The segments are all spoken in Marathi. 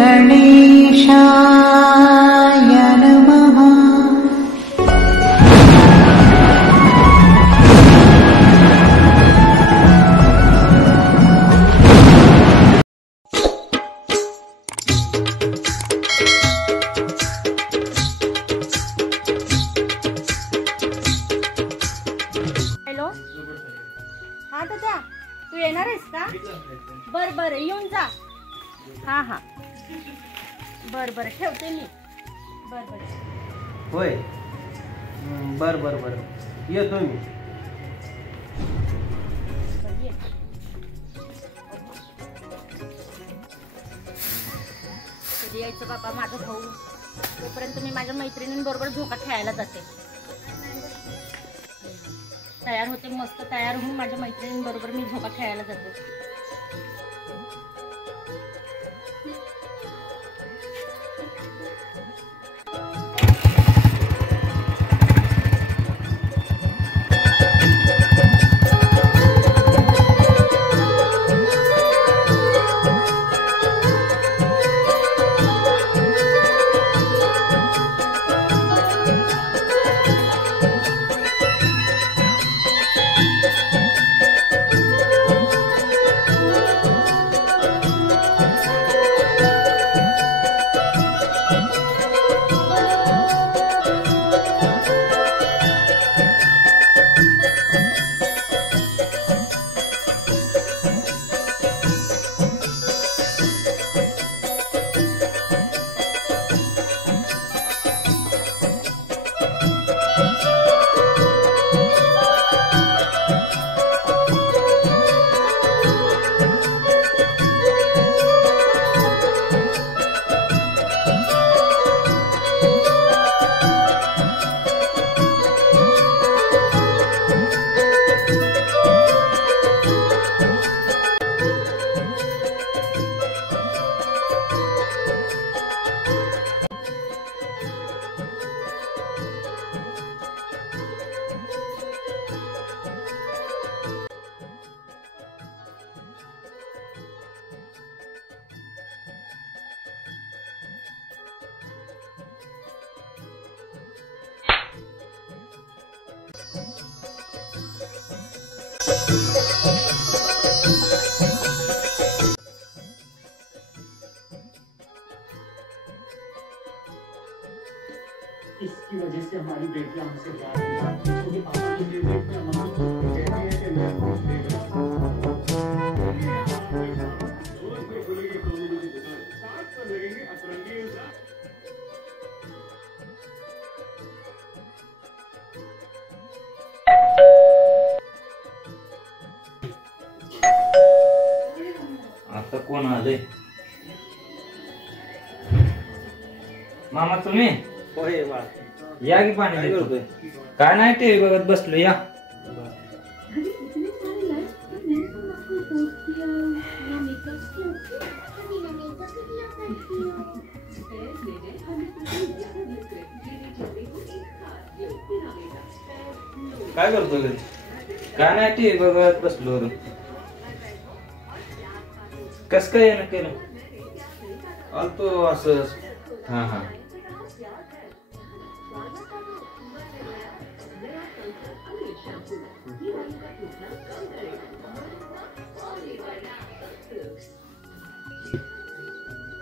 गणेशाय नमः। हॅलो, हा दादा, तू येणार आहेस का? बर बर, येऊन जा. हा हा, बर बर, ठेवते मी. बर बर. होय, बर बर बर, येतो मी. ये. कधी यायचं बाबा माझा भाऊ? तोपर्यंत मी माझ्या मैत्रिणींबरोबर झोका खेळायला जाते. तयार होते, मस्त तयार होऊन माझ्या मैत्रिणींबरोबर मी झोका खेळायला जाते. इसकी वजह से हमारी बेटियां हमसे प्यार करती हैं, क्योंकि पापा की फेवरेट में हम कहते हैं कि मैं अपनी फेवरेट आता कोण आले? मामा तुम्ही? होय बा, या की पाणी देतो. काय नाही, टीव्ही बघत बसलो. या. काय करतो? काय नाही, टीव्ही बघत बसलो. कस काय येणं केलं? आलतो असं. हा हा.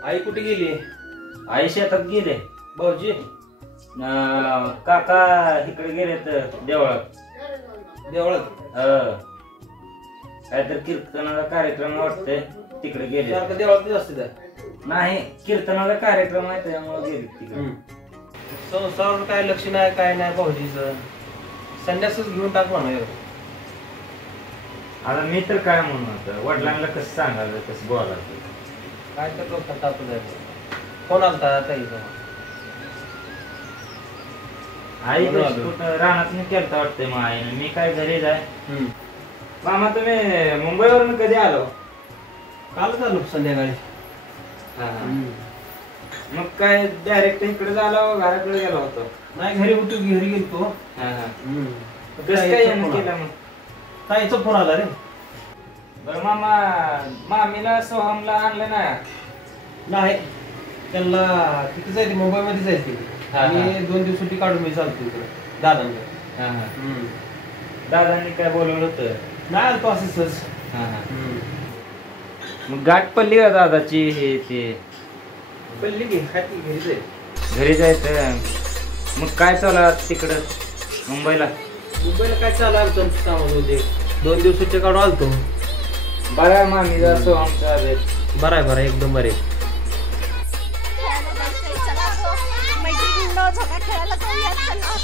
आई कुठे गेली? आई शेतात गेले. भाऊजी काका इकडे गेलेत देवळात. देवळात काहीतरी कीर्तनाचा कार्यक्रम वाटतंय, तिकडे गेले. सारखं देवळात असते. नाही, कीर्तनाचा कार्यक्रम आहे त्यामुळे गेले तिकडे. संसारावर काय लक्ष नाही, काय नाही भाऊजीचं. संन्यासच घेऊन टाक म्हणा. आता मी तर काय म्हणून होतं, वडिलांना कसं सांगायचं, कसं बोलायचं. काय तर डोक्यात तापू जायचं. फोन आलता ताईचा. आई रानात मी केलता वाटतंय मग आईने. मी काय घरी जाय. मामा तुम्ही मुंबईवरून कधी आलो? कालच आलो संध्याकाळी. मग काय डायरेक्ट इकडे झाला घराकडे गेला होतो? नाही, घरी होतो, घरी गेलतो. कसं काय केलं मग? ताईचा फोन आला रे. बरं मामा, मामीला सोहमला आणलं ना? नाही, त्यांना तिथे जायचे मुंबईमध्ये जायचे हा, आणि हा. 2 दिवस सुट्टी काढून मी चालतो इकडे दादांकडे. हा हा दादांनी काय बोलवलं होतं? नाही आलतो असंच. हा हा मग गाठ पडली का दादाची हे ते पल्ली घे खाती घरी जाईल. घरी जायचं? मग काय चालू आहे तिकडं मुंबईला? मुंबईला काय चालू आलतो कामाला होते 2 दिवस सुट्टी काढून आलतो. बरं आहे मामी जातो आमचा बरं आहे बरं आहे एकदम बरे. मैत्रिणींनो झोका खेळायला जाऊया चला.